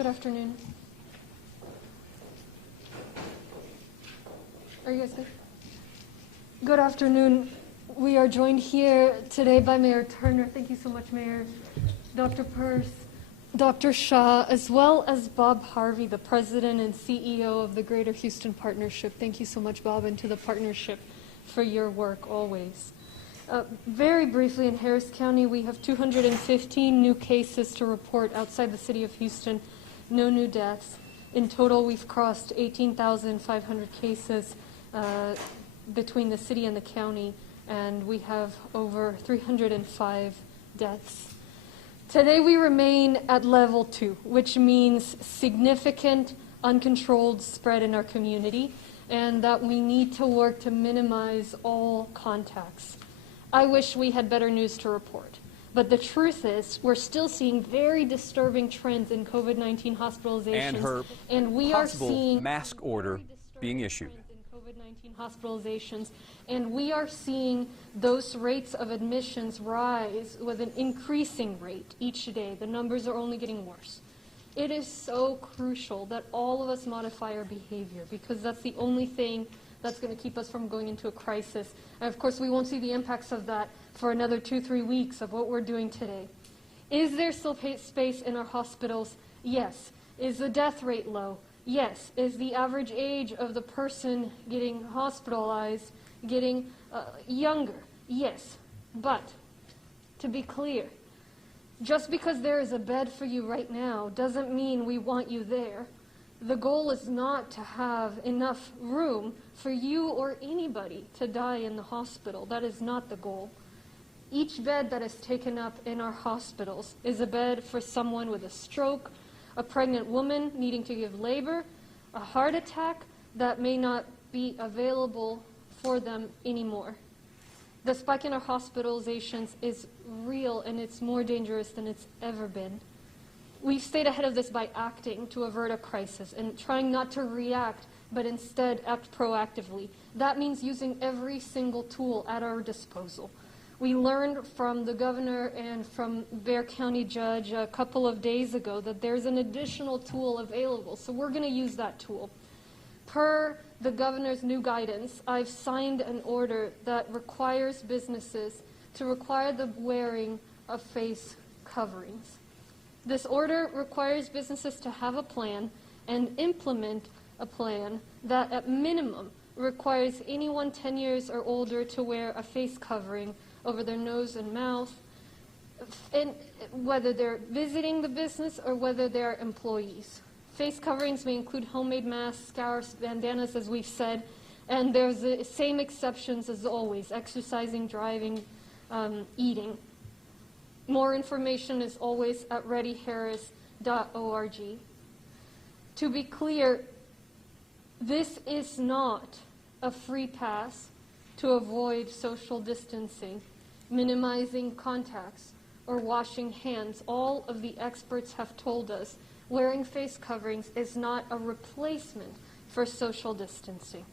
Good afternoon. Are you guys good? Good afternoon. We are joined here today by Mayor Turner. Thank you so much, Mayor. Dr. Peirce, Dr. Shaw, as well as Bob Harvey, the President and CEO of the Greater Houston Partnership. Thank you so much, Bob, and to the partnership for your work always. Very briefly, in Harris County, we have 215 new cases to report outside the city of Houston, no new deaths. In total, we've crossed 18,500 cases between the city and the county, and we have over 305 deaths. Today, we remain at level 2, which means significant uncontrolled spread in our community, and that we need to work to minimize all contacts. I wish we had better news to report. But the truth is, we're still seeing very disturbing trends in COVID-19 hospitalizations. And we are seeing mask order being issued. COVID-19 hospitalizations. And we are seeing those rates of admissions rise with an increasing rate each day. The numbers are only getting worse. It is so crucial that all of us modify our behavior, because that's the only thing that's going to keep us from going into a crisis. And of course, we won't see the impacts of that for another 2-3 weeks of what we're doing today. Is there still space in our hospitals? Yes. Is the death rate low? Yes. Is the average age of the person getting hospitalized getting younger? Yes. But to be clear, just because there is a bed for you right now doesn't mean we want you there. The goal is not to have enough room for you or anybody to die in the hospital. That is not the goal. Each bed that is taken up in our hospitals is a bed for someone with a stroke, a pregnant woman needing to give labor, a heart attack that may not be available for them anymore. The spike in our hospitalizations is real, and it's more dangerous than it's ever been. We've stayed ahead of this by acting to avert a crisis and trying not to react, but instead act proactively. That means using every single tool at our disposal. We learned from the governor and from their county judge a couple of days ago that there's an additional tool available, so we're going to use that tool. Per the governor's new guidance, I've signed an order that requires businesses to require the wearing of face coverings. This order requires businesses to have a plan and implement a plan that at minimum requires anyone 10 years or older to wear a face covering over their nose and mouth, and whether they're visiting the business or whether they're employees. Face coverings may include homemade masks, scarves, bandanas, as we've said, and there's the same exceptions as always: exercising, driving, eating. More information is always at readyharris.org. To be clear, this is not a free pass to avoid social distancing, minimizing contacts, or washing hands. All of the experts have told us wearing face coverings is not a replacement for social distancing.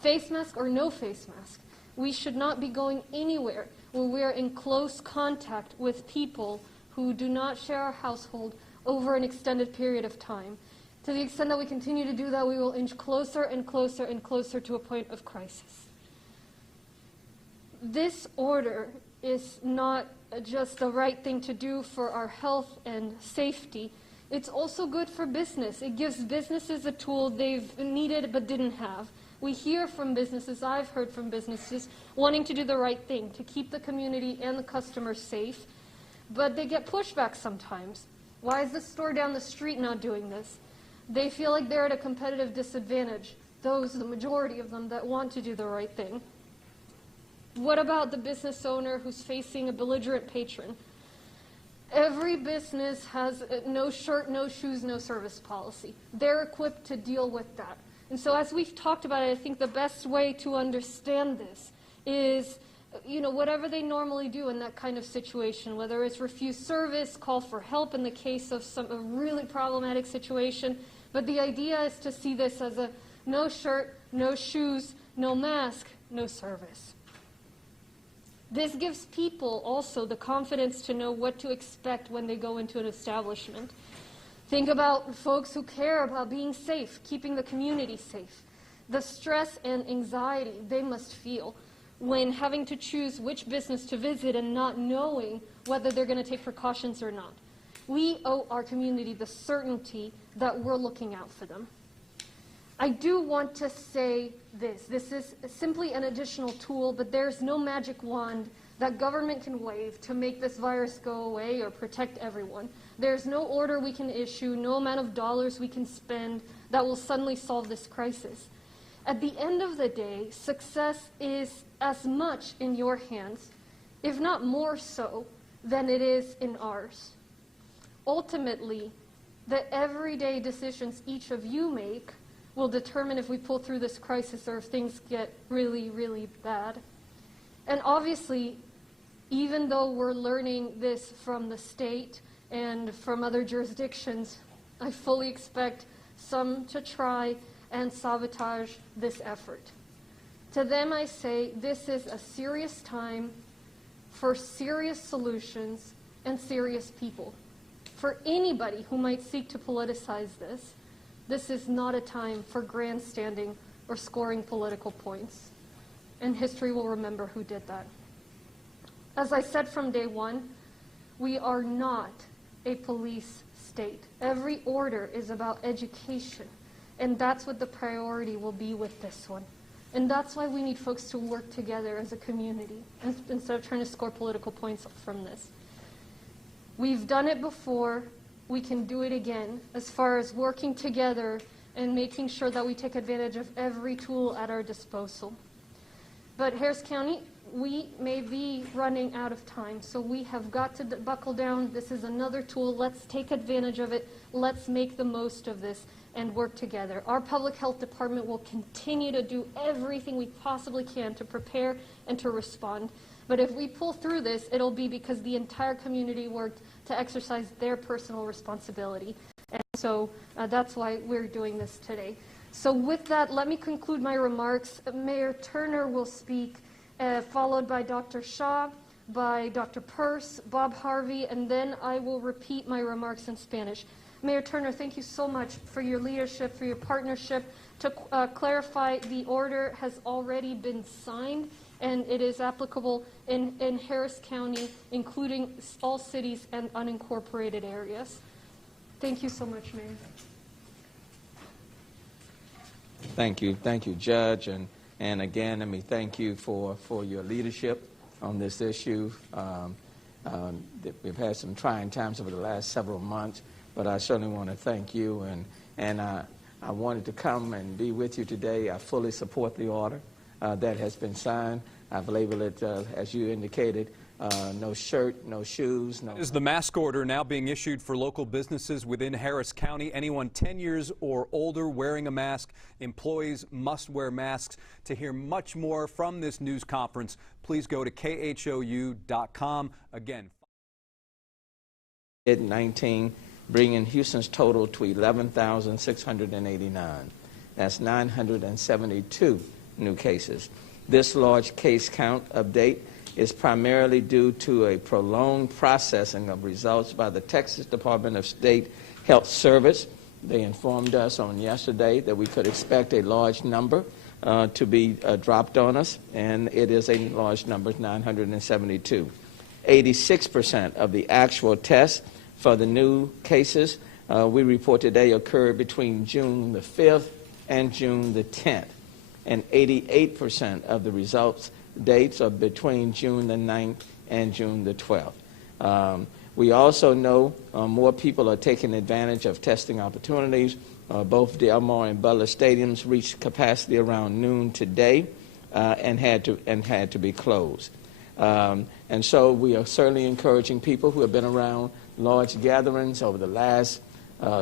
Face mask or no face mask, we should not be going anywhere where we are in close contact with people who do not share our household over an extended period of time. To the extent that we continue to do that, we will inch closer and closer and closer to a point of crisis. This order is not just the right thing to do for our health and safety. It's also good for business. It gives businesses a tool they've needed but didn't have. We hear from businesses, I've heard from businesses, wanting to do the right thing, to keep the community and the customers safe, but they get pushback sometimes. Why is the store down the street not doing this? They feel like they're at a competitive disadvantage, those, the majority of them, that want to do the right thing. What about the business owner who's facing a belligerent patron? Every business has a no shirt, no shoes, no service policy. They're equipped to deal with that. And so as we've talked about it, I think the best way to understand this is, whatever they normally do in that kind of situation, whether it's refuse service, call for help in the case of a really problematic situation. But the idea is to see this as a no shirt, no shoes, no mask, no service. This gives people also the confidence to know what to expect when they go into an establishment. Think about folks who care about being safe, keeping the community safe. The stress and anxiety they must feel when having to choose which business to visit and not knowing whether they're going to take precautions or not. We owe our community the certainty that we're looking out for them. I do want to say this. This is simply an additional tool, but there's no magic wand that government can wave to make this virus go away or protect everyone. There's no order we can issue, no amount of dollars we can spend that will suddenly solve this crisis. At the end of the day, success is as much in your hands, if not more so, than it is in ours. Ultimately, the everyday decisions each of you make will determine if we pull through this crisis or if things get really, really bad. And obviously, even though we're learning this from the state and from other jurisdictions, I fully expect some to try and sabotage this effort. To them I say, this is a serious time for serious solutions and serious people. For anybody who might seek to politicize this, this is not a time for grandstanding or scoring political points. And history will remember who did that. As I said from day one, we are not a police state. Every order is about education, and that's what the priority will be with this one. And that's why we need folks to work together as a community instead of trying to score political points from this. We've done it before. We can do it again as far as working together and making sure that we take advantage of every tool at our disposal. But Harris County, we may be running out of time, so we have got to buckle down. This is another tool. Let's take advantage of it. Let's make the most of this and work together. Our public health department will continue to do everything we possibly can to prepare and to respond. But if we pull through this, it'll be because the entire community worked to exercise their personal responsibility. And so that's why we're doing this today. So with that, let me conclude my remarks. Mayor Turner will speak, followed by Dr. Shaw, by Dr. Peirce, Bob Harvey, and then I will repeat my remarks in Spanish. Mayor Turner, thank you so much for your leadership, for your partnership. To clarify, the order has already been signed, and it is applicable in Harris County, including all cities and unincorporated areas. Thank you so much, Mayor. Thank you, Judge, and again, let me thank you for your leadership on this issue. We've had some trying times over the last several months, but I certainly want to thank you, and I wanted to come and be with you today. I fully support the order that has been signed. I've labeled it, as you indicated, no shirt, no shoes. No. Is the mask order now being issued for local businesses within Harris County? Anyone 10 years or older wearing a mask, employees must wear masks. To hear much more from this news conference, please go to khou.com. Again, COVID-19, bringing Houston's total to 11,689. That's 972 new cases. This large case count update is primarily due to a prolonged processing of results by the Texas Department of State Health Service. They informed us on yesterday that we could expect a large number to be dropped on us, and it is a large number, 972. 86% of the actual tests for the new cases we report today occurred between June the 5th and June the 10th. And 88% of the results dates are between June the 9th and June the 12th. We also know more people are taking advantage of testing opportunities. Both Del Mar and Butler stadiums reached capacity around noon today and had to be closed. And so we are certainly encouraging people who have been around large gatherings over the last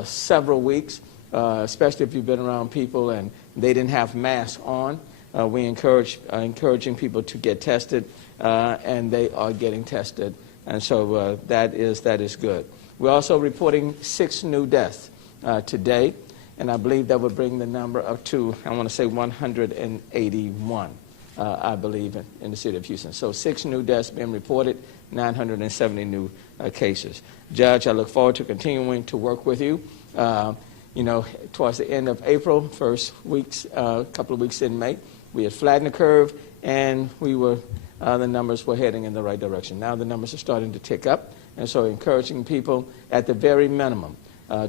several weeks, especially if you've been around people and they didn't have masks on. We encouraging people to get tested, and they are getting tested, and so that is good. We're also reporting 6 new deaths today, and I believe that would bring the number up to, I want to say, 181. I believe, in the city of Houston. So 6 new deaths being reported, 970 new cases. Judge, I look forward to continuing to work with you. Towards the end of April, first weeks, couple of weeks in May, we had flattened the curve, and the numbers were heading in the right direction. Now the numbers are starting to tick up, and so encouraging people at the very minimum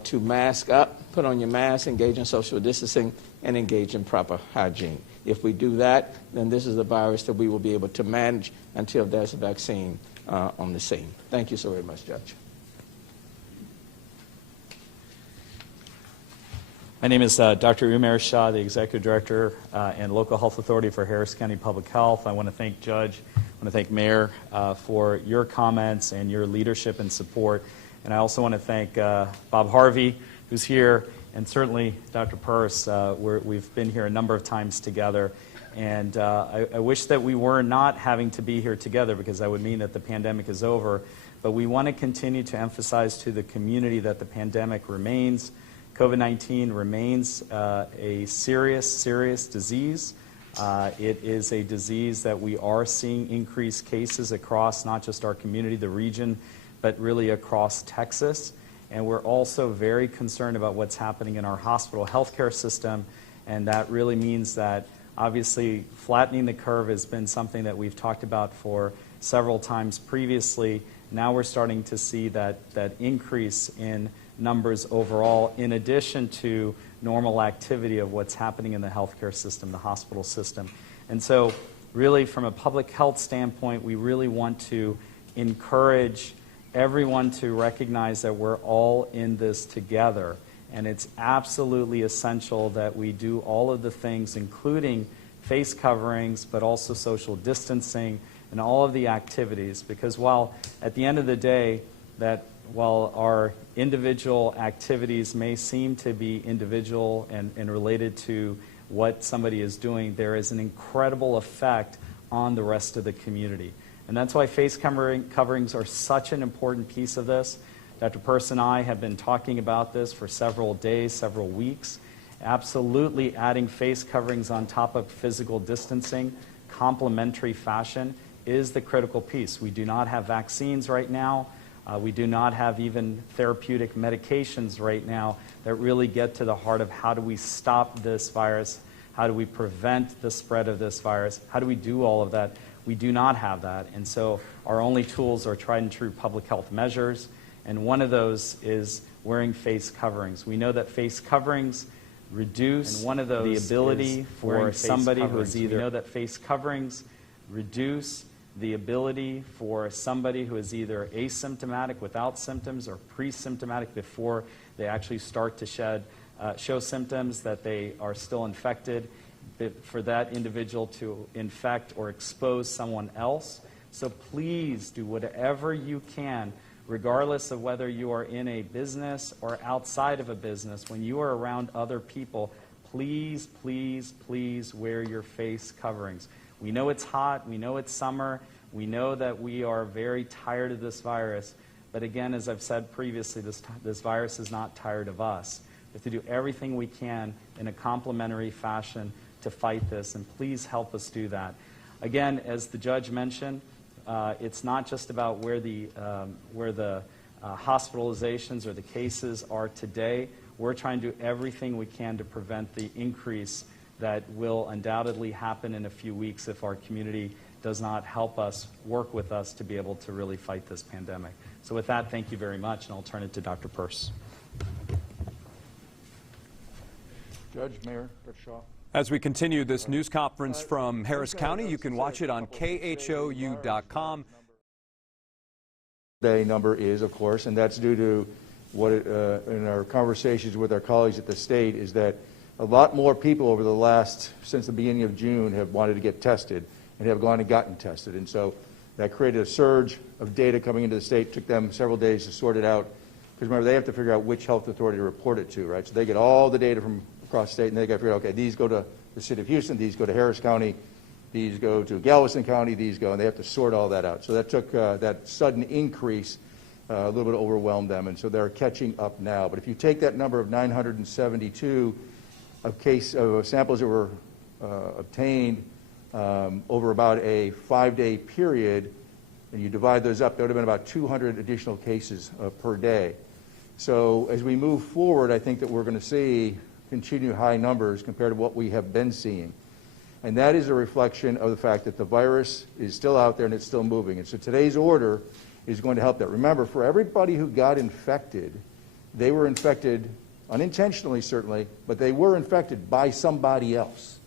to mask up, put on your mask, engage in social distancing, and engage in proper hygiene. If we do that, then this is a virus that we will be able to manage until there's a vaccine on the scene. Thank you so very much, Judge. My name is Dr. Umair Shah, the Executive Director and Local Health Authority for Harris County Public Health. I want to thank Judge, I want to thank Mayor for your comments and your leadership and support. And I also want to thank Bob Harvey, who's here, and certainly Dr. Peirce. We've been here a number of times together. And I wish that we were not having to be here together, because that would mean that the pandemic is over. But we want to continue to emphasize to the community that the pandemic remains. COVID-19 remains a serious disease. It is a disease that we are seeing increased cases across not just our community, the region, but really across Texas. And we're also very concerned about what's happening in our hospital healthcare system, and that really means that obviously flattening the curve has been something that we've talked about for several times previously. Now we're starting to see that increase in numbers overall, in addition to normal activity of what's happening in the healthcare system, the hospital system. And so really from a public health standpoint, we really want to encourage everyone to recognize that we're all in this together. And it's absolutely essential that we do all of the things, including face coverings, but also social distancing and all of the activities. Because while at the end of the day, while our individual activities may seem to be individual and related to what somebody is doing, there is an incredible effect on the rest of the community. And that's why face coverings are such an important piece of this. Dr. Peirce and I have been talking about this for several days, several weeks. Absolutely adding face coverings on top of physical distancing, complementary fashion, is the critical piece. We do not have vaccines right now. We do not have even therapeutic medications right now that really get to the heart of how do we stop this virus, how do we prevent the spread of this virus, how do we do all of that. We do not have that, and so our only tools are tried and true public health measures, and one of those is wearing face coverings. We know that face coverings reduce the ability for somebody who is either asymptomatic without symptoms or pre-symptomatic before they actually start to show symptoms that they are still infected, for that individual to infect or expose someone else. So please do whatever you can, regardless of whether you are in a business or outside of a business. When you are around other people, please, please, please wear your face coverings. We know it's hot. We know it's summer. We know that we are very tired of this virus. But again, as I've said previously, this virus is not tired of us. We have to do everything we can in a complementary fashion to fight this, and please help us do that. Again, as the judge mentioned, it's not just about where the hospitalizations or the cases are today. We're trying to do everything we can to prevent the increase that will undoubtedly happen in a few weeks if our community does not help us, work with us to be able to really fight this pandemic. So with that, thank you very much, and I'll turn it to Dr. Peirce. Judge, Mayor, Dr. Shaw. As we continue this news conference from Harris County, you can watch it on khou.com. Day number is, of course, and that's due to what in our conversations with our colleagues at the state is that a lot more people since the beginning of June have wanted to get tested and have gone and gotten tested. And so that created a surge of data coming into the state. It took them several days to sort it out. Because remember, they have to figure out which health authority to report it to, right? So they get all the data from across the state, and they got to figure out, okay, these go to the city of Houston, these go to Harris County, these go to Galveston County, these go, and they have to sort all that out. So that took that sudden increase a little bit overwhelmed them, and so they're catching up now. But if you take that number of 972 of samples that were obtained over about a 5-day period, and you divide those up, there would have been about 200 additional cases per day. So as we move forward, I think that we're going to see continued high numbers compared to what we have been seeing. And that is a reflection of the fact that the virus is still out there and it's still moving. And so today's order is going to help that. Remember, for everybody who got infected, they were infected unintentionally, certainly, but they were infected by somebody else.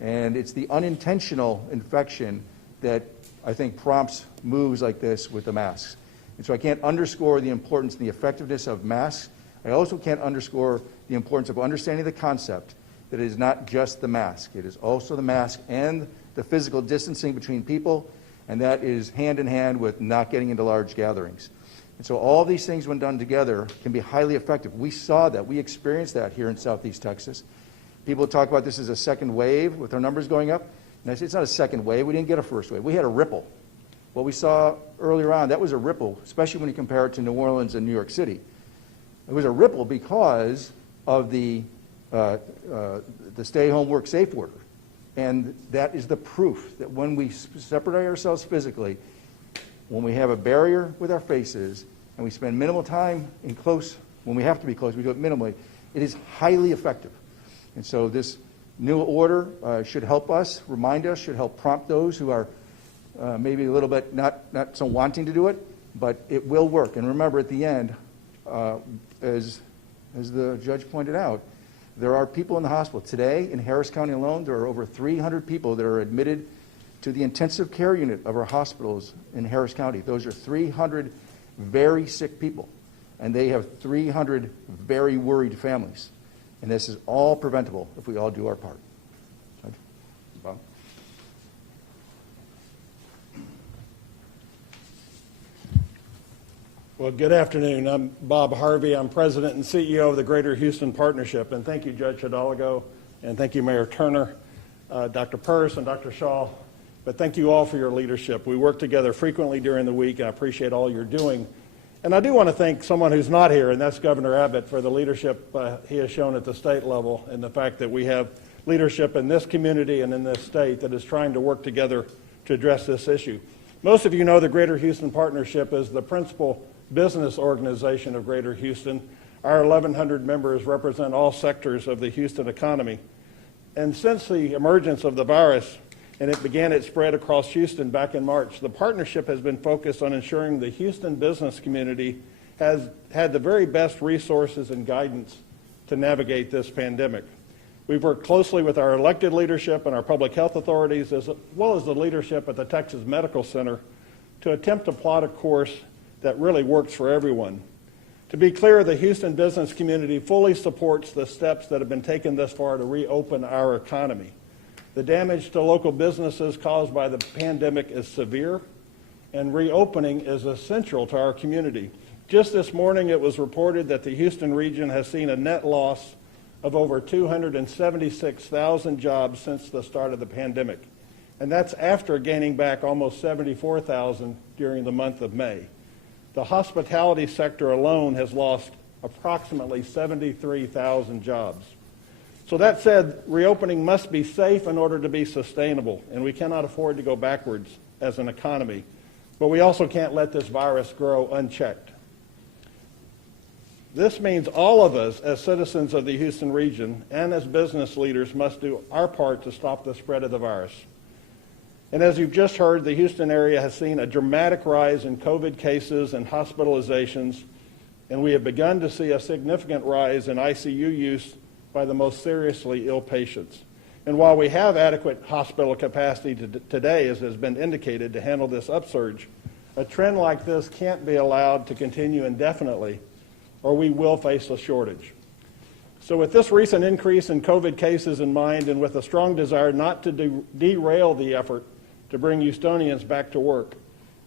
And it's the unintentional infection that I think prompts moves like this with the masks. And so I can't underscore the importance and the effectiveness of masks. I also can't underscore the importance of understanding the concept that it is not just the mask. It is also the mask and the physical distancing between people, and that is hand in hand with not getting into large gatherings. And so all these things, when done together, can be highly effective. We saw that. We experienced that here in Southeast Texas. People talk about this as a second wave with our numbers going up. And I say it's not a second wave. We didn't get a first wave. We had a ripple. What we saw earlier on, that was a ripple, especially when you compare it to New Orleans and New York City. It was a ripple because of the stay-home, work-safe order. And that is the proof that when we separate ourselves physically, when we have a barrier with our faces, and we spend minimal time in close, when we have to be close, we do it minimally, it is highly effective. And so this new order should help us, remind us, should help prompt those who are maybe a little bit not so wanting to do it, but it will work. And remember, at the end, as the judge pointed out, there are people in the hospital. Today, in Harris County alone, there are over 300 people that are admitted to the intensive care unit of our hospitals in Harris County. Those are 300 very sick people, and they have 300 very worried families. And this is all preventable if we all do our part. Judge? Bob? Well, good afternoon. I'm Bob Harvey. I'm President and CEO of the Greater Houston Partnership. And thank you, Judge Hidalgo, and thank you, Mayor Turner, Dr. Purse, and Dr. Shaw. But thank you all for your leadership. We work together frequently during the week, and I appreciate all you're doing. And I do want to thank someone who's not here, and that's Governor Abbott, for the leadership he has shown at the state level, and the fact that we have leadership in this community and in this state that is trying to work together to address this issue. Most of you know the Greater Houston Partnership is the principal business organization of Greater Houston. Our 1,100 members represent all sectors of the Houston economy. And since the emergence of the virus, and it began its spread across Houston back in March, the partnership has been focused on ensuring the Houston business community has had the very best resources and guidance to navigate this pandemic. We've worked closely with our elected leadership and our public health authorities, as well as the leadership at the Texas Medical Center, to attempt to plot a course that really works for everyone. To be clear, the Houston business community fully supports the steps that have been taken thus far to reopen our economy. The damage to local businesses caused by the pandemic is severe, and reopening is essential to our community. Just this morning, it was reported that the Houston region has seen a net loss of over 276,000 jobs since the start of the pandemic, and that's after gaining back almost 74,000 during the month of May. The hospitality sector alone has lost approximately 73,000 jobs. So that said, reopening must be safe in order to be sustainable, and we cannot afford to go backwards as an economy. But we also can't let this virus grow unchecked. This means all of us as citizens of the Houston region and as business leaders must do our part to stop the spread of the virus. And as you've just heard, the Houston area has seen a dramatic rise in COVID cases and hospitalizations, and we have begun to see a significant rise in ICU use by the most seriously ill patients. And while we have adequate hospital capacity today, as has been indicated, to handle this upsurge, a trend like this can't be allowed to continue indefinitely, or we will face a shortage. So with this recent increase in COVID cases in mind, and with a strong desire not to derail the effort to bring Houstonians back to work,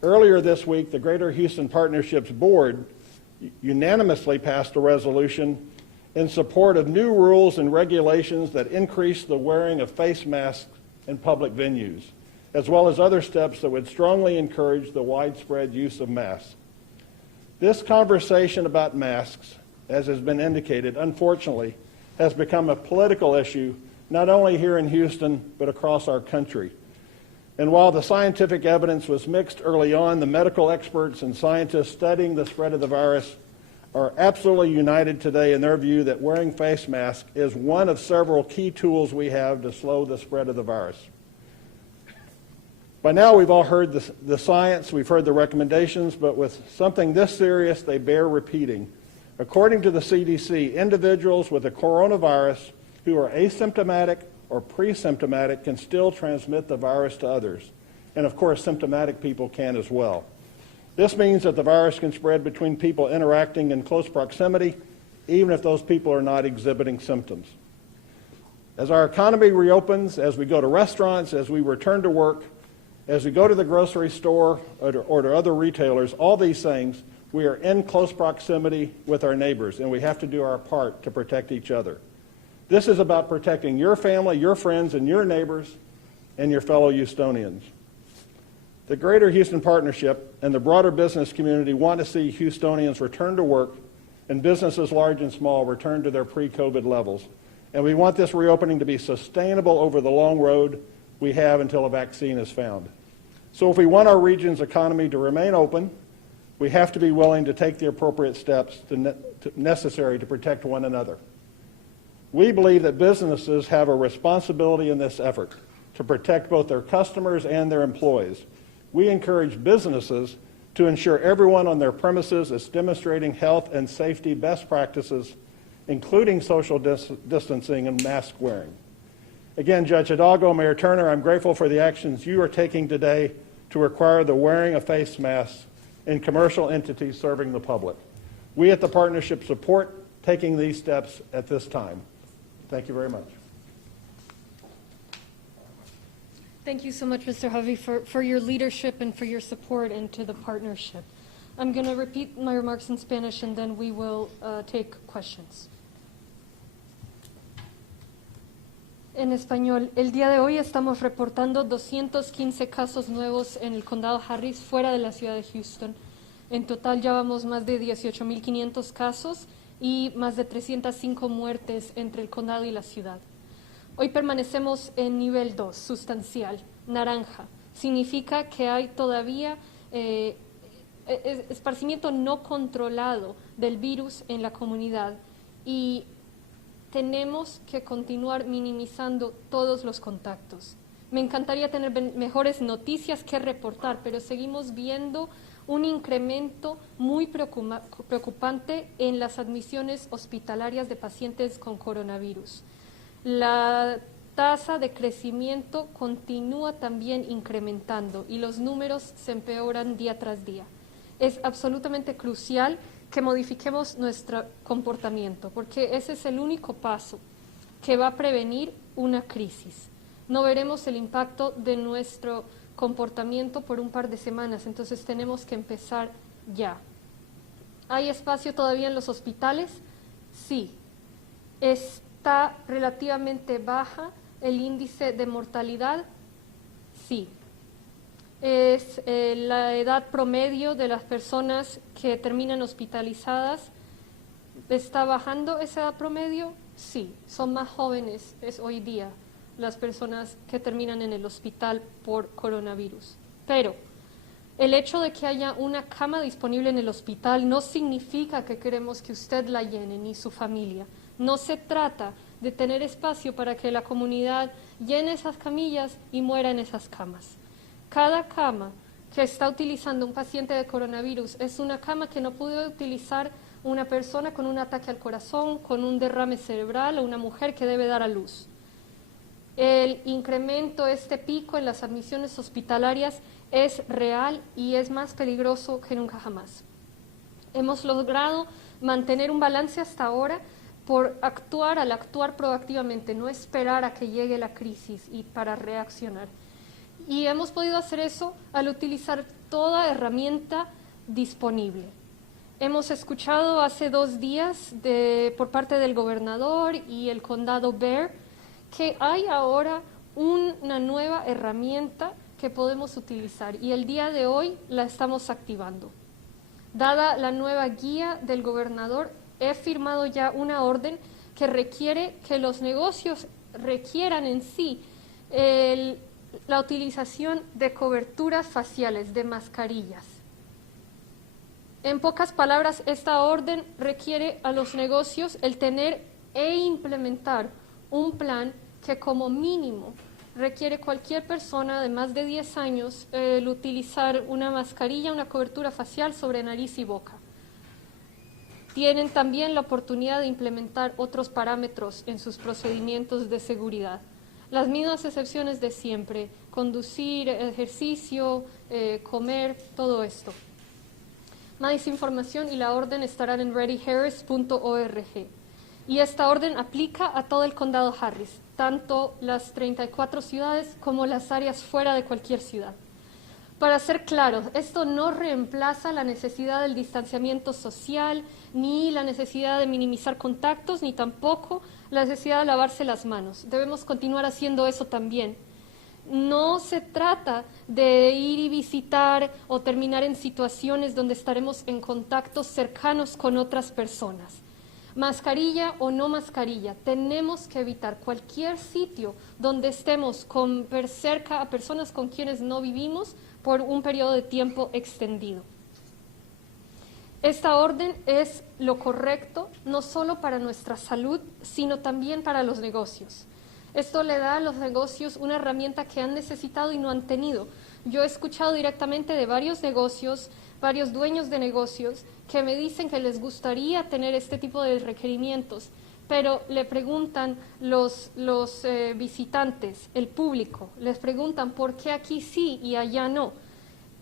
earlier this week, the Greater Houston Partnership's board unanimously passed a resolution in support of new rules and regulations that increase the wearing of face masks in public venues, as well as other steps that would strongly encourage the widespread use of masks. This conversation about masks, as has been indicated, unfortunately, has become a political issue, not only here in Houston, but across our country. And while the scientific evidence was mixed early on, the medical experts and scientists studying the spread of the virus are absolutely united today in their view that wearing face masks is one of several key tools we have to slow the spread of the virus. By now, we've all heard the science, we've heard the recommendations, but with something this serious, they bear repeating. According to the CDC, individuals with the coronavirus who are asymptomatic or pre-symptomatic can still transmit the virus to others. And of course, symptomatic people can as well. This means that the virus can spread between people interacting in close proximity, even if those people are not exhibiting symptoms. As our economy reopens, as we go to restaurants, as we return to work, as we go to the grocery store or to other retailers, all these things, we are in close proximity with our neighbors, and we have to do our part to protect each other. This is about protecting your family, your friends, and your neighbors, and your fellow Houstonians. The Greater Houston Partnership and the broader business community want to see Houstonians return to work and businesses large and small return to their pre-COVID levels. And we want this reopening to be sustainable over the long road we have until a vaccine is found. So if we want our region's economy to remain open, we have to be willing to take the appropriate steps necessary to protect one another. We believe that businesses have a responsibility in this effort to protect both their customers and their employees. We encourage businesses to ensure everyone on their premises is demonstrating health and safety best practices, including social distancing and mask wearing. Again, Judge Hidalgo, Mayor Turner, I'm grateful for the actions you are taking today to require the wearing of face masks in commercial entities serving the public. We at the partnership support taking these steps at this time. Thank you very much. Thank you so much, Mr. Hovey, for your leadership and for your support and to the partnership. I'm going to repeat my remarks in Spanish and then we will take questions. En español, el día de hoy estamos reportando 215 casos nuevos en el condado Harris fuera de la ciudad de Houston. En total llevamos más de 18.500 casos y más de 305 muertes entre el condado y la ciudad. Hoy permanecemos en nivel 2, sustancial, naranja. Significa que hay todavía esparcimiento no controlado del virus en la comunidad y tenemos que continuar minimizando todos los contactos. Me encantaría tener mejores noticias que reportar, pero seguimos viendo un incremento muy preocupante en las admisiones hospitalarias de pacientes con coronavirus. La tasa de crecimiento continúa también incrementando y los números se empeoran día tras día. Es absolutamente crucial que modifiquemos nuestro comportamiento, porque ese es el único paso que va a prevenir una crisis. No veremos el impacto de nuestro comportamiento por un par de semanas, entonces tenemos que empezar ya. ¿Hay espacio todavía en los hospitales? Sí. ¿Está relativamente baja el índice de mortalidad? Sí. ¿Es la edad promedio de las personas que terminan hospitalizadas? ¿Está bajando esa edad promedio? Sí. Son más jóvenes hoy día las personas que terminan en el hospital por coronavirus. Pero el hecho de que haya una cama disponible en el hospital no significa que queremos que usted la llene ni su familia. No se trata de tener espacio para que la comunidad llene esas camillas y muera en esas camas. Cada cama que está utilizando un paciente de coronavirus es una cama que no puede utilizar una persona con un ataque al corazón, con un derrame cerebral o una mujer que debe dar a luz. El incremento, este pico en las admisiones hospitalarias es real y es más peligroso que nunca jamás. Hemos logrado mantener un balance hasta ahora al actuar proactivamente, no esperar a que llegue la crisis y para reaccionar. Y hemos podido hacer eso al utilizar toda herramienta disponible. Hemos escuchado hace 2 días por parte del gobernador y el condado Bexar que hay ahora una nueva herramienta que podemos utilizar y el día de hoy la estamos activando. Dada la nueva guía del gobernador, he firmado ya una orden que requiere que los negocios requieran en sí la utilización de coberturas faciales, de mascarillas. En pocas palabras, esta orden requiere a los negocios el tener e implementar un plan que como mínimo requiere cualquier persona de más de 10 años el utilizar una mascarilla, una cobertura facial sobre nariz y boca. Tienen también la oportunidad de implementar otros parámetros en sus procedimientos de seguridad. Las mismas excepciones de siempre, conducir, ejercicio, comer, todo esto. Más información y la orden estarán en readyharris.org. Y esta orden aplica a todo el condado Harris, tanto las 34 ciudades como las áreas fuera de cualquier ciudad. Para ser claros, esto no reemplaza la necesidad del distanciamiento social, ni la necesidad de minimizar contactos, ni tampoco la necesidad de lavarse las manos. Debemos continuar haciendo eso también. No se trata de ir y visitar o terminar en situaciones donde estaremos en contactos cercanos con otras personas. Mascarilla o no mascarilla, tenemos que evitar cualquier sitio donde estemos cerca a personas con quienes no vivimos por un periodo de tiempo extendido. Esta orden es lo correcto no solo para nuestra salud, sino también para los negocios. Esto le da a los negocios una herramienta que han necesitado y no han tenido. Yo he escuchado directamente de varios negocios, varios dueños de negocios, que me dicen que les gustaría tener este tipo de requerimientos, pero le preguntan los visitantes, el público, les preguntan por qué aquí sí y allá no.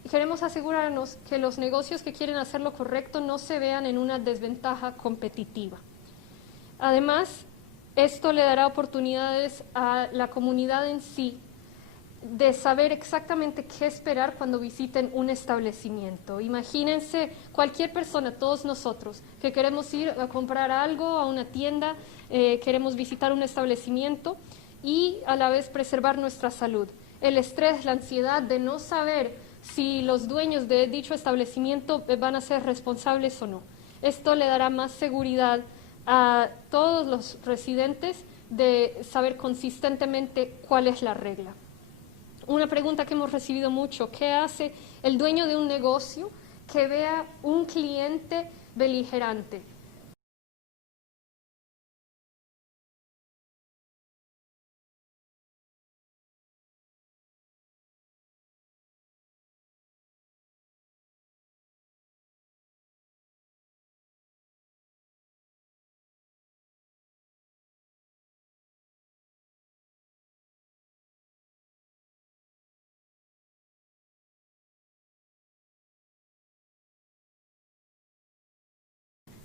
Queremos asegurarnos que los negocios que quieren hacer lo correcto no se vean en una desventaja competitiva. Además, esto le dará oportunidades a la comunidad en sí de saber exactamente qué esperar cuando visiten un establecimiento. Imagínense cualquier persona, todos nosotros, que queremos ir a comprar algo a una tienda, queremos visitar un establecimiento y a la vez preservar nuestra salud. El estrés, la ansiedad de no saber si los dueños de dicho establecimiento van a ser responsables o no. Esto le dará más seguridad a todos los residentes de saber consistentemente cuál es la regla. Una pregunta que hemos recibido mucho: ¿qué hace el dueño de un negocio que vea un cliente beligerante?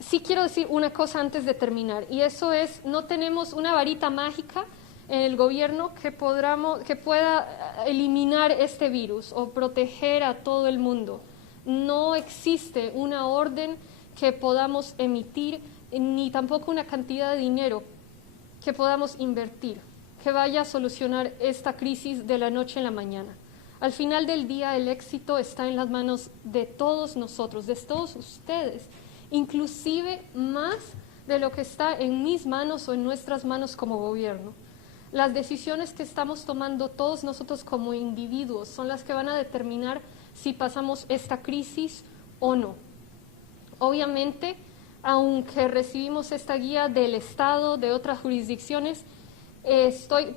Sí quiero decir una cosa antes de terminar, y eso es: no tenemos una varita mágica en el gobierno que pueda eliminar este virus o proteger a todo el mundo. No existe una orden que podamos emitir, ni tampoco una cantidad de dinero que podamos invertir que vaya a solucionar esta crisis de la noche en la mañana. Al final del día, el éxito está en las manos de todos nosotros, de todos ustedes, inclusive más de lo que está en mis manos o en nuestras manos como gobierno. Las decisiones que estamos tomando todos nosotros como individuos son las que van a determinar si pasamos esta crisis o no. Obviamente, aunque recibimos esta guía del Estado, de otras jurisdicciones,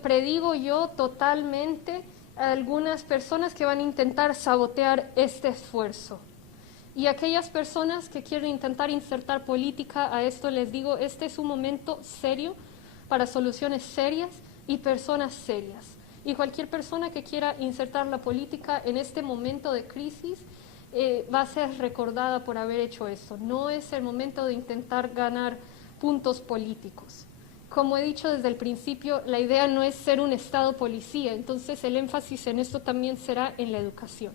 predigo yo totalmente a algunas personas que van a intentar sabotear este esfuerzo. Y aquellas personas que quieren intentar insertar política a esto, les digo, este es un momento serio para soluciones serias y personas serias. Y cualquier persona que quiera insertar la política en este momento de crisis va a ser recordada por haber hecho esto. No es el momento de intentar ganar puntos políticos. Como he dicho desde el principio, la idea no es ser un Estado policía, entonces el énfasis en esto también será en la educación.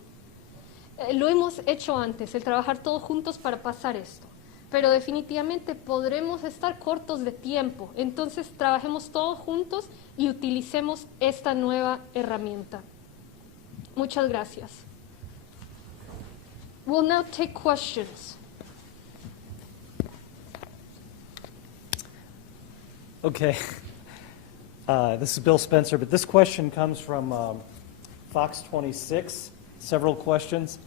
Lo hemos hecho antes, el trabajar todos juntos para pasar esto, pero definitivamente podremos estar cortos de tiempo, entonces trabajemos todos juntos y utilicemos esta nueva herramienta. Muchas gracias. We'll now take questions. Okay. This is Bill Spencer, but this question comes from Fox 26, several questions.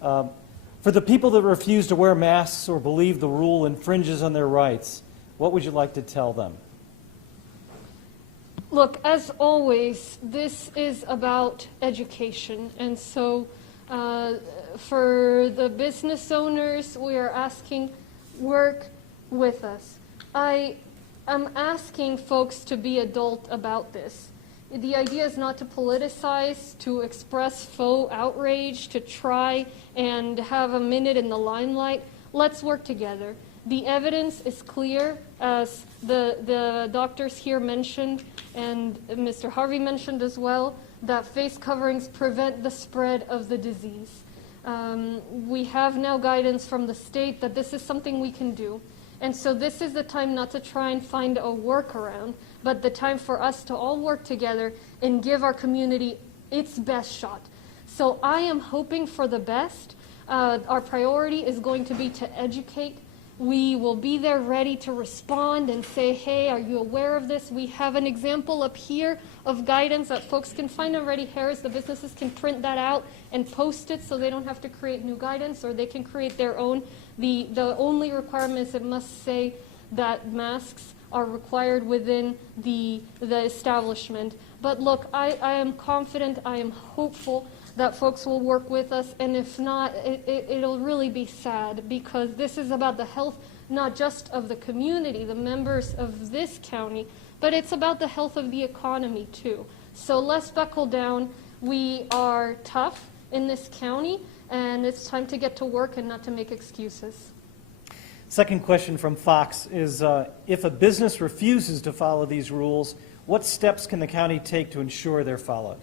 For the people that refuse to wear masks or believe the rule infringes on their rights, what would you like to tell them? Look, as always, this is about education. And so for the business owners, we are asking, work with us. I am asking folks to be adult about this. The idea is not to politicize, to express faux outrage, to try and have a minute in the limelight. Let's work together. The evidence is clear, as the doctors here mentioned, and Mr. Harvey mentioned as well, that face coverings prevent the spread of the disease. We have now guidance from the state that this is something we can do. And so this is the time not to try and find a workaround, but the time for us to all work together and give our community its best shot. So I am hoping for the best. Our priority is going to be to educate. We will be there ready to respond and say, hey, are you aware of this? We have an example up here of guidance that folks can find already. Harris, the businesses can print that out and post it so they don't have to create new guidance, or they can create their own. The only requirement is it must say that masks are required within the establishment. But look, I am confident, I am hopeful that folks will work with us, and if not, it'll really be sad, because this is about the health not just of the community, the members of this county, but it's about the health of the economy too. So let's buckle down. We are tough in this county, and it's time to get to work and not to make excuses. Second question from Fox is, if a business refuses to follow these rules, what steps can the county take to ensure they're followed?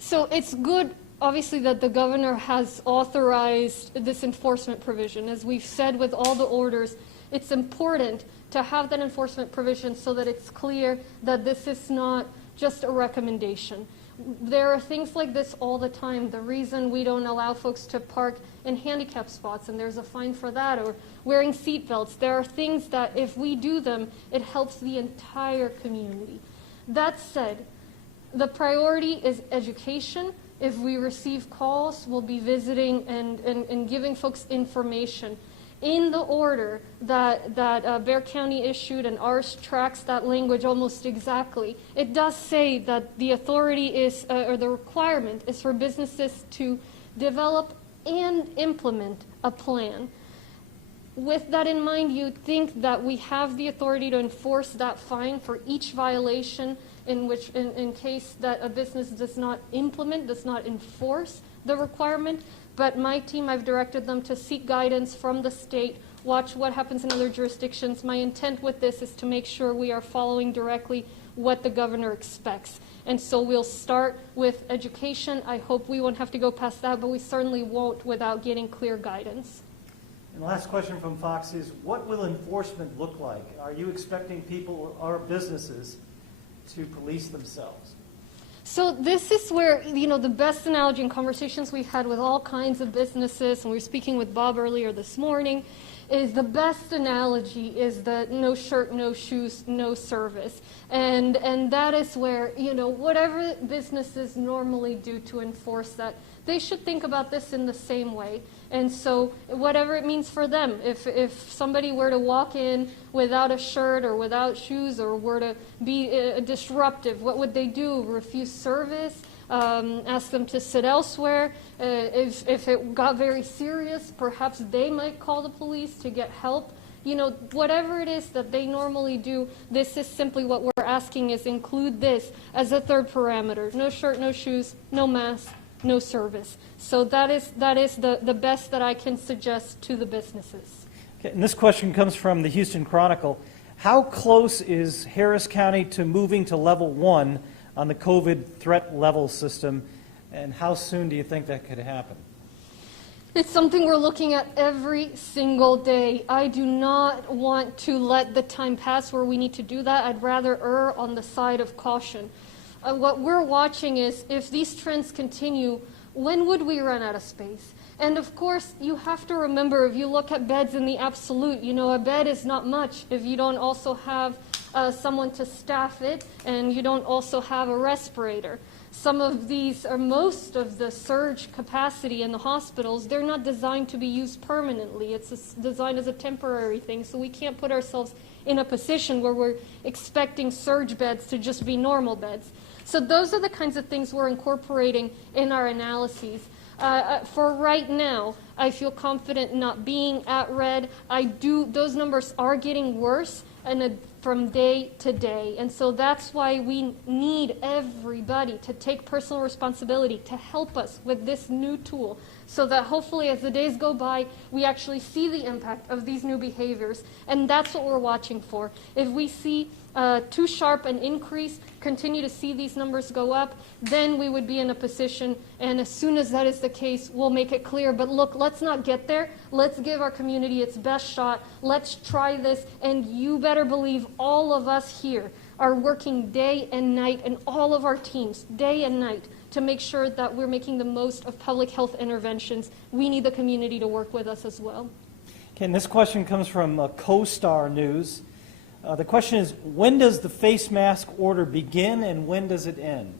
So it's good, obviously, that the governor has authorized this enforcement provision. As we've said with all the orders, it's important to have that enforcement provision so that it's clear that this is not just a recommendation. There are things like this all the time. The reason we don't allow folks to park in handicap spots, and there's a fine for that, or wearing seat belts. There are things that if we do them, it helps the entire community. That said, the priority is education. If we receive calls, we'll be visiting and giving folks information. In the order that Bexar County issued, and ours tracks that language almost exactly, it does say that the authority is, or the requirement is for businesses to develop and implement a plan. With that in mind, you'd think that we have the authority to enforce that fine for each violation in case that a business does not implement, does not enforce the requirement. But my team, I've directed them to seek guidance from the state, watch what happens in other jurisdictions. My intent with this is to make sure we are following directly what the governor expects. And so we'll start with education. I hope we won't have to go past that, but we certainly won't without getting clear guidance. And the last question from Fox is, what will enforcement look like? Are you expecting people or businesses to police themselves? So this is where, the best analogy in conversations we've had with all kinds of businesses, and we were speaking with Bob earlier this morning, is the best analogy is the no shirt, no shoes, no service. And that is where, whatever businesses normally do to enforce that, they should think about this in the same way. And so whatever it means for them, if somebody were to walk in without a shirt or without shoes, or were to be disruptive, what would they do? Refuse service? Ask them to sit elsewhere? If it got very serious, perhaps they might call the police to get help. Whatever it is that they normally do, this is simply what we're asking, is include this as a third parameter. No shirt, no shoes, no mask, no service. So that is the best that I can suggest to the businesses. Okay, and this question comes from the Houston Chronicle. How close is Harris County to moving to level 1 on the COVID threat level system, and how soon do you think that could happen? It's something we're looking at every single day. I do not want to let the time pass where we need to do that. I'd rather err on the side of caution. What we're watching is, if these trends continue, when would we run out of space? And of course, you have to remember, if you look at beds in the absolute, a bed is not much if you don't also have someone to staff it, and you don't also have a respirator. some of these, or most of the surge capacity in the hospitals, they're not designed to be used permanently. It's designed as a temporary thing, so we can't put ourselves in a position where we're expecting surge beds to just be normal beds. So those are the kinds of things we're incorporating in our analyses. For right now, I feel confident not being at red. Those numbers are getting worse from day to day. And so that's why we need everybody to take personal responsibility to help us with this new tool, so that hopefully as the days go by, we actually see the impact of these new behaviors. And that's what we're watching for. If we see too sharp an increase, continue to see these numbers go up, then we would be in a position, and as soon as that is the case, we'll make it clear. But look, let's not get there. Let's give our community its best shot. Let's try this, and you better believe all of us here are working day and night, and all of our teams, day and night, to make sure that we're making the most of public health interventions. We need the community to work with us as well. Okay, and this question comes from CoStar News. The question is, when does the face mask order begin and when does it end?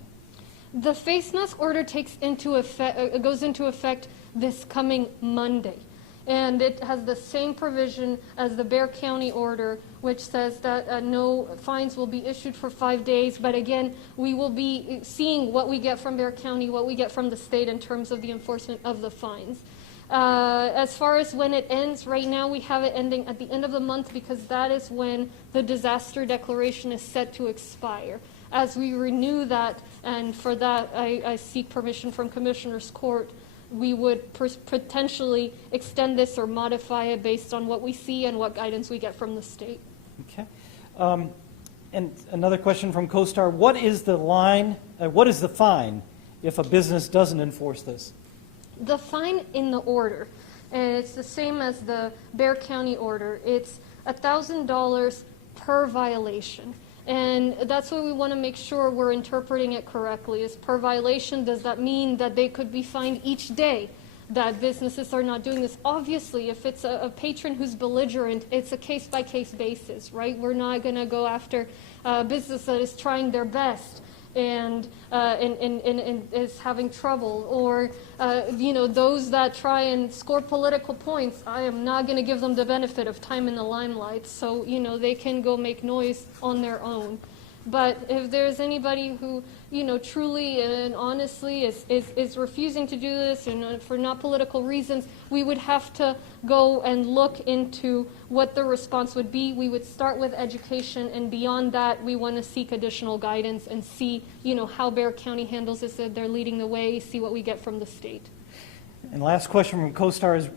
The face mask order goes into effect this coming Monday. And it has the same provision as the Bexar County order, which says that no fines will be issued for 5 days. But again, we will be seeing what we get from Bexar County, what we get from the state in terms of the enforcement of the fines. As far as when it ends, right now we have it ending at the end of the month, because that is when the disaster declaration is set to expire. As we renew that, and for that I seek permission from Commissioner's Court, we would potentially extend this or modify it based on what we see and what guidance we get from the state. Okay. And another question from CoStar: what is the fine if a business doesn't enforce this? The fine in the order, and it's the same as the Bexar County order, it's $1,000 per violation. And that's why we want to make sure we're interpreting it correctly. Is per violation, does that mean that they could be fined each day that businesses are not doing this? Obviously, if it's a patron who's belligerent, it's a case-by-case basis, right? We're not going to go after a business that is trying their best and is having trouble, or those that try and score political points. I am not going to give them the benefit of time in the limelight, so they can go make noise on their own. But if there's anybody who truly and honestly is refusing to do this, and for not political reasons, we would have to go and look into what the response would be. We would start with education, and beyond that, we want to seek additional guidance and see how Bexar County handles this. If they're leading the way, see what we get from the state. And last question from CoStar is,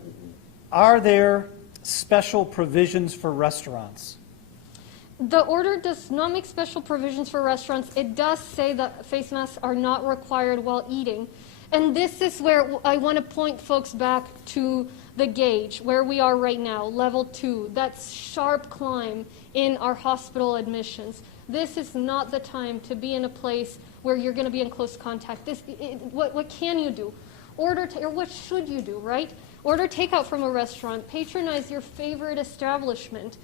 are there special provisions for restaurants? The order does not make special provisions for restaurants. It does say that face masks are not required while eating. And this is where I want to point folks back to the gauge, where we are right now, level 2. That's sharp climb in our hospital admissions. This is not the time to be in a place where you're going to be in close contact. What can you do? Or what should you do, right? Order takeout from a restaurant. Patronize your favorite establishment.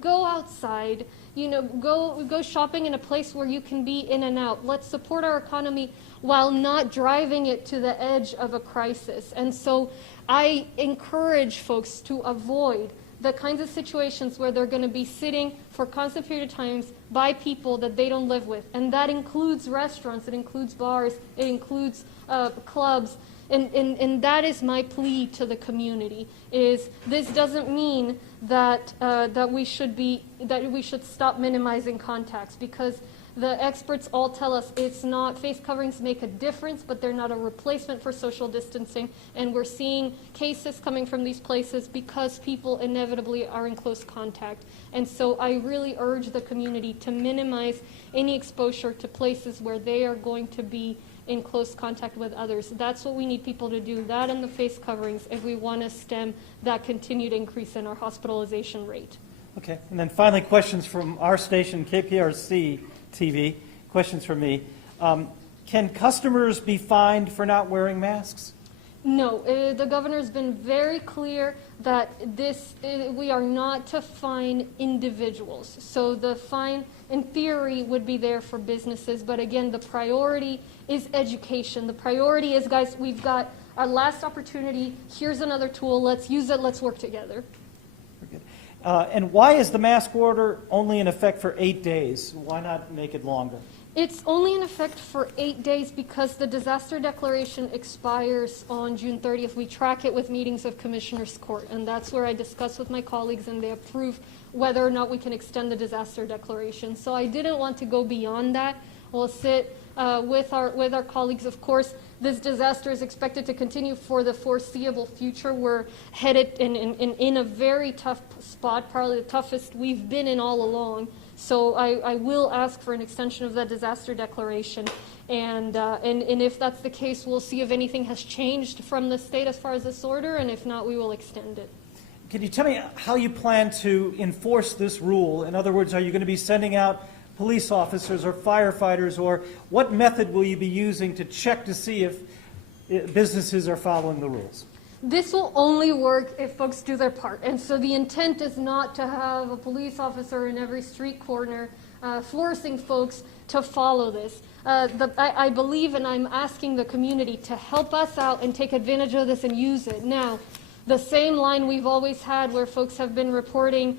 Go outside. Go shopping in a place where you can be in and out. Let's support our economy while not driving it to the edge of a crisis. And so I encourage folks to avoid the kinds of situations where they're going to be sitting for constant period of times by people that they don't live with. And that includes restaurants, it includes bars, it includes clubs. And that is my plea to the community. Is this doesn't mean that that we should stop minimizing contacts, because the experts all tell us it's not. Face coverings make a difference, but they're not a replacement for social distancing. And we're seeing cases coming from these places because people inevitably are in close contact. And so I really urge the community to minimize any exposure to places where they are going to be in close contact with others. That's what we need people to do, that and the face coverings, if we want to stem that continued increase in our hospitalization rate. Okay, and then finally, questions from our station, KPRC TV. Questions from me. Can customers be fined for not wearing masks? No, the governor's been very clear that we are not to fine individuals. So the fine, in theory, would be there for businesses, but again, the priority is education. The priority is, guys, we've got our last opportunity. Here's another tool. Let's use it. Let's work together. And why is the mask order only in effect for 8 days? Why not make it longer? It's only in effect for 8 days because the disaster declaration expires on June 30th. We track it with meetings of Commissioners Court, and that's where I discuss with my colleagues, and they approve whether or not we can extend the disaster declaration. So I didn't want to go beyond that. We'll sit with our colleagues. Of course, this disaster is expected to continue for the foreseeable future. We're headed in a very tough spot, probably the toughest we've been in all along. So I will ask for an extension of that disaster declaration, and if that's the case, we'll see if anything has changed from the state as far as this order, and if not, we will extend it. Can you tell me how you plan to enforce this rule? In other words, are you going to be sending out police officers or firefighters, or what method will you be using to check to see if businesses are following the rules? This will only work if folks do their part. And so the intent is not to have a police officer in every street corner forcing folks to follow this. I believe, and I'm asking the community to help us out and take advantage of this and use it. Now, the same line we've always had where folks have been reporting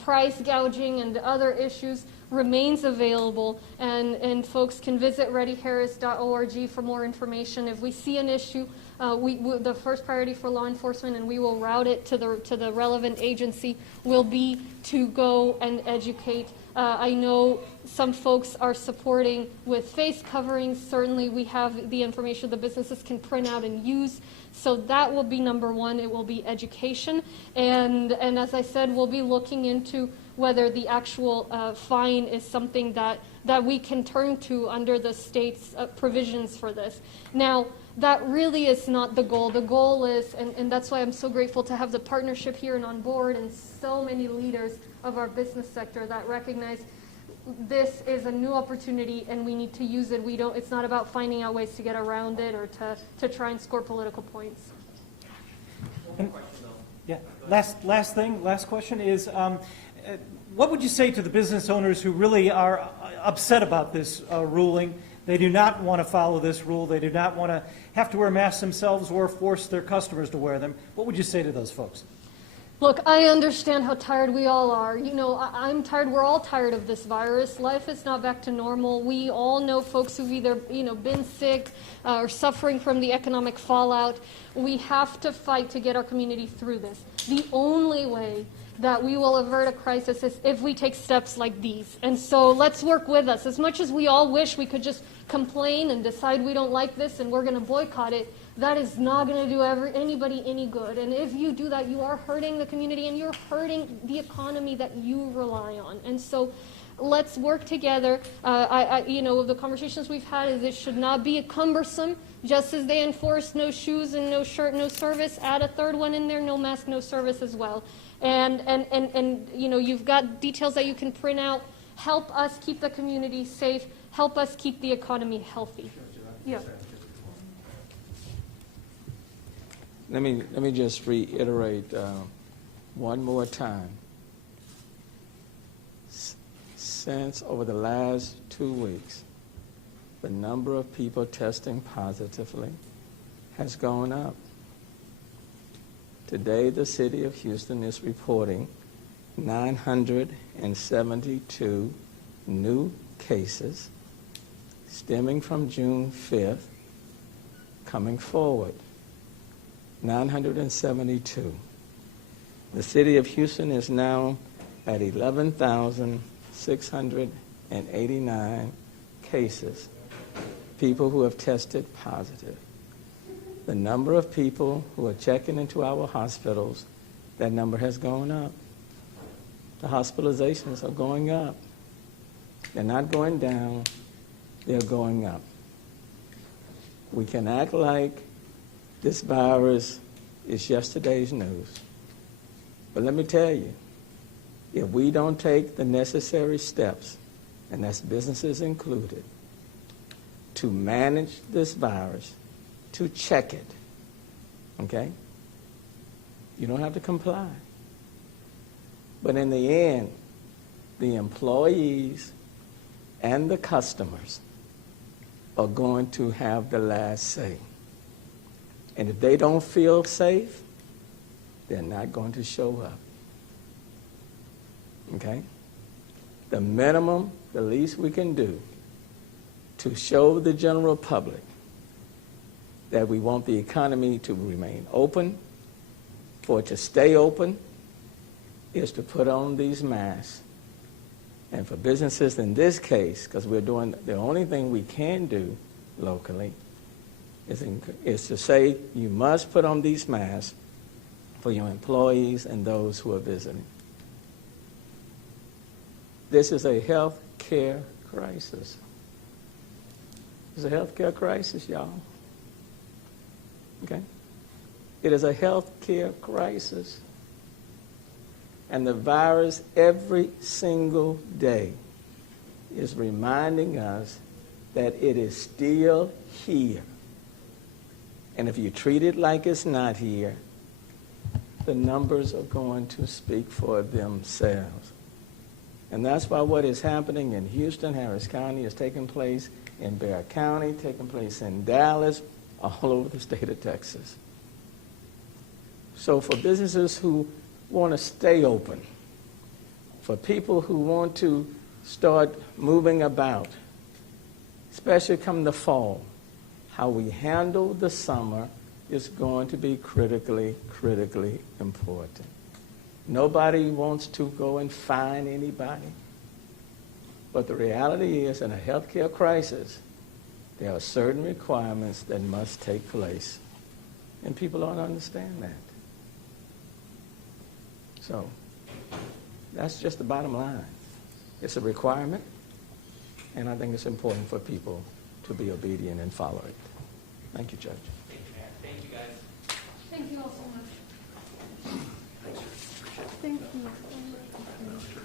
price gouging and other issues remains available, and folks can visit readyharris.org for more information. If we see an issue, the first priority for law enforcement, and we will route it to the relevant agency, will be to go and educate. I know some folks are supporting with face coverings. Certainly we have the information the businesses can print out and use. So that will be number one. It will be education. And as I said, we'll be looking into whether the actual fine is something that we can turn to under the state's provisions for this. Now, that really is not the goal. The goal is, and that's why I'm so grateful to have the partnership here and on board, and so many leaders of our business sector that recognize this is a new opportunity and we need to use it. It's not about finding out ways to get around it or to try and score political points. Yeah. Last question is, what would you say to the business owners who really are upset about this ruling? They do not want to follow this rule. They do not want to have to wear masks themselves or force their customers to wear them. What would you say to those folks? Look, I understand how tired we all are. You know, I'm tired. We're all tired of this virus. Life is not back to normal. We all know folks who've either, been sick or suffering from the economic fallout. We have to fight to get our community through this. The only way that we will avert a crisis is if we take steps like these. And so let's work with us. As much as we all wish we could just complain and decide we don't like this and we're going to boycott it, that is not going to do anybody any good. And if you do that, you are hurting the community and you're hurting the economy that you rely on. And so let's work together. The conversations we've had is it should not be cumbersome. Just as they enforce no shoes and no shirt, no service, add a third one in there, no mask, no service as well. And you've got details that you can print out. Help us keep the community safe. Help us keep the economy healthy. Yeah. Let me just reiterate one more time. Since over the last 2 weeks, the number of people testing positively has gone up. Today, the city of Houston is reporting 972 new cases stemming from June 5th coming forward. 972. The city of Houston is now at 11,689 cases, people who have tested positive. The number of people who are checking into our hospitals, that number has gone up. The hospitalizations are going up. They're not going down, they're going up. We can act like this virus is yesterday's news. But let me tell you, if we don't take the necessary steps, and that's businesses included, to manage this virus, to check it, Okay? You don't have to comply. But in the end, the employees and the customers are going to have the last say. And if they don't feel safe, they're not going to show up. Okay? The minimum, the least we can do to show the general public that we want the economy to remain open, for it to stay open, is to put on these masks. And for businesses in this case, because we're doing the only thing we can do locally, is to say you must put on these masks for your employees and those who are visiting. This is a health care crisis. It's a health care crisis, y'all. Okay? It is a health care crisis. And the virus every single day is reminding us that it is still here. And if you treat it like it's not here, the numbers are going to speak for themselves. And that's why what is happening in Houston, Harris County, is taking place in Bexar County, taking place in Dallas, all over the state of Texas. So for businesses who want to stay open, for people who want to start moving about, especially come the fall, how we handle the summer is going to be critically, critically important. Nobody wants to go and fine anybody. But the reality is, in a healthcare crisis, there are certain requirements that must take place. And people don't understand that. So that's just the bottom line. It's a requirement, and I think it's important for people to be obedient and follow it. Thank you, Judge. Thank you, guys. Thank you all so much. Thank you.